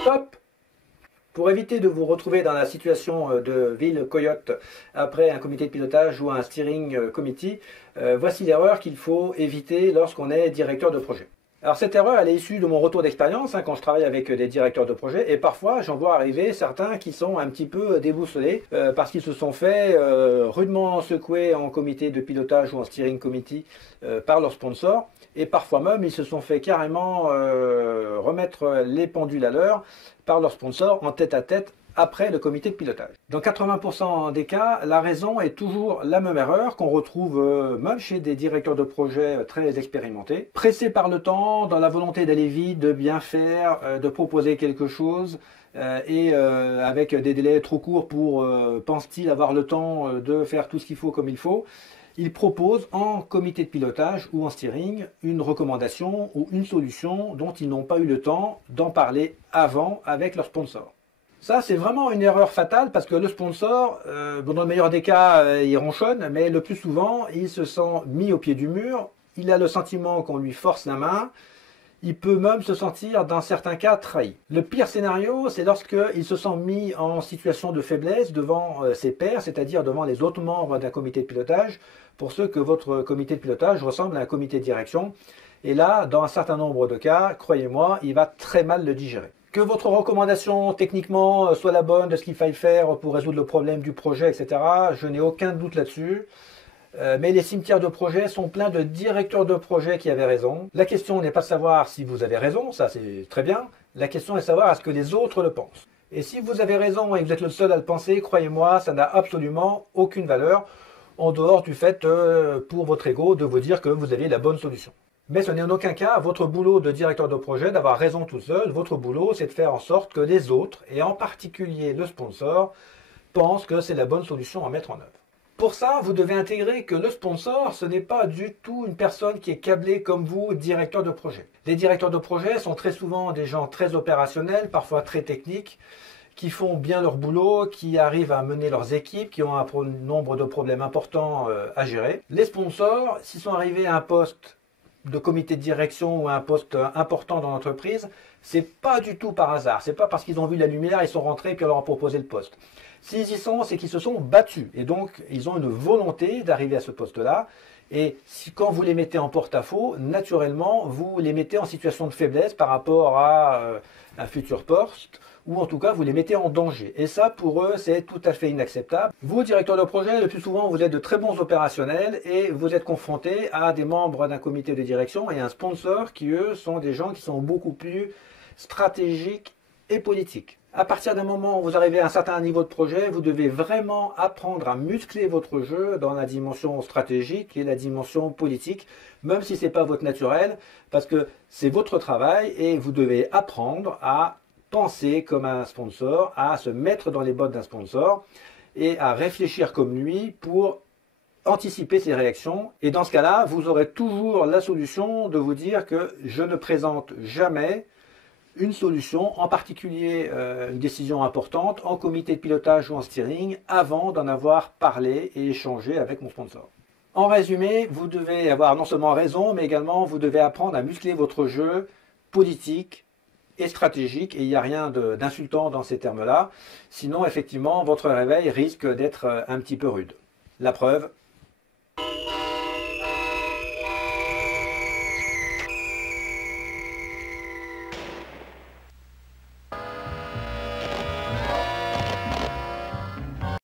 Stop! Pour éviter de vous retrouver dans la situation de Ville Coyote après un comité de pilotage ou un steering committee, voici l'erreur qu'il faut éviter lorsqu'on est directeur de projet. Alors cette erreur, elle est issue de mon retour d'expérience quand je travaille avec des directeurs de projet, et parfois j'en vois arriver certains qui sont un petit peu déboussolés parce qu'ils se sont fait rudement secouer en comité de pilotage ou en steering committee par leur sponsor, et parfois même ils se sont fait carrément remettre les pendules à l'heure par leur sponsor en tête-à-tête après le comité de pilotage. Dans 80% des cas, la raison est toujours la même erreur qu'on retrouve même chez des directeurs de projet très expérimentés. Pressés par le temps, dans la volonté d'aller vite, de bien faire, de proposer quelque chose, avec des délais trop courts pour, pense-t-il, avoir le temps de faire tout ce qu'il faut comme il faut, ils proposent en comité de pilotage ou en steering une recommandation ou une solution dont ils n'ont pas eu le temps d'en parler avant avec leur sponsor. Ça, c'est vraiment une erreur fatale parce que le sponsor, dans le meilleur des cas, il ronchonne, mais le plus souvent, il se sent mis au pied du mur, il a le sentiment qu'on lui force la main, il peut même se sentir, dans certains cas, trahi. Le pire scénario, c'est lorsqu'il se sent mis en situation de faiblesse devant ses pairs, c'est-à-dire devant les autres membres d'un comité de pilotage, pour ceux que votre comité de pilotage ressemble à un comité de direction. Et là, dans un certain nombre de cas, croyez-moi, il va très mal le digérer. Que votre recommandation techniquement soit la bonne de ce qu'il faille faire pour résoudre le problème du projet, etc., je n'ai aucun doute là-dessus. Mais les cimetières de projet sont pleins de directeurs de projet qui avaient raison. La question n'est pas de savoir si vous avez raison, ça c'est très bien. La question est de savoir est-ce que les autres le pensent. Et si vous avez raison et que vous êtes le seul à le penser, croyez-moi, ça n'a absolument aucune valeur, en dehors du fait pour votre ego de vous dire que vous aviez la bonne solution. Mais ce n'est en aucun cas votre boulot de directeur de projet d'avoir raison tout seul. Votre boulot, c'est de faire en sorte que les autres, et en particulier le sponsor, pensent que c'est la bonne solution à mettre en œuvre. Pour ça, vous devez intégrer que le sponsor, ce n'est pas du tout une personne qui est câblée comme vous, directeur de projet. Les directeurs de projet sont très souvent des gens très opérationnels, parfois très techniques, qui font bien leur boulot, qui arrivent à mener leurs équipes, qui ont un nombre de problèmes importants à gérer. Les sponsors, s'ils sont arrivés à un poste de comité de direction ou à un poste important dans l'entreprise, c'est pas du tout par hasard. C'est pas parce qu'ils ont vu la lumière, ils sont rentrés et puis on leur a proposé le poste. S'ils y sont, c'est qu'ils se sont battus. Et donc, ils ont une volonté d'arriver à ce poste-là. Et quand vous les mettez en porte-à-faux, naturellement, vous les mettez en situation de faiblesse par rapport à un futur poste, ou en tout cas, vous les mettez en danger. Et ça, pour eux, c'est tout à fait inacceptable. Vous, directeur de projet, le plus souvent, vous êtes de très bons opérationnels et vous êtes confronté à des membres d'un comité de direction et un sponsor qui, eux, sont des gens qui sont beaucoup plus stratégiques et politiques. À partir d'un moment où vous arrivez à un certain niveau de projet, vous devez vraiment apprendre à muscler votre jeu dans la dimension stratégique et la dimension politique, même si ce n'est pas votre naturel, parce que c'est votre travail et vous devez apprendre à penser comme un sponsor, à se mettre dans les bottes d'un sponsor et à réfléchir comme lui pour anticiper ses réactions. Et dans ce cas-là, vous aurez toujours la solution de vous dire que je ne présente jamais une solution, en particulier une décision importante, en comité de pilotage ou en steering, avant d'en avoir parlé et échangé avec mon sponsor. En résumé, vous devez avoir non seulement raison, mais également vous devez apprendre à muscler votre jeu politique et stratégique, et il n'y a rien d'insultant dans ces termes-là. Sinon, effectivement, votre réveil risque d'être un petit peu rude. La preuve,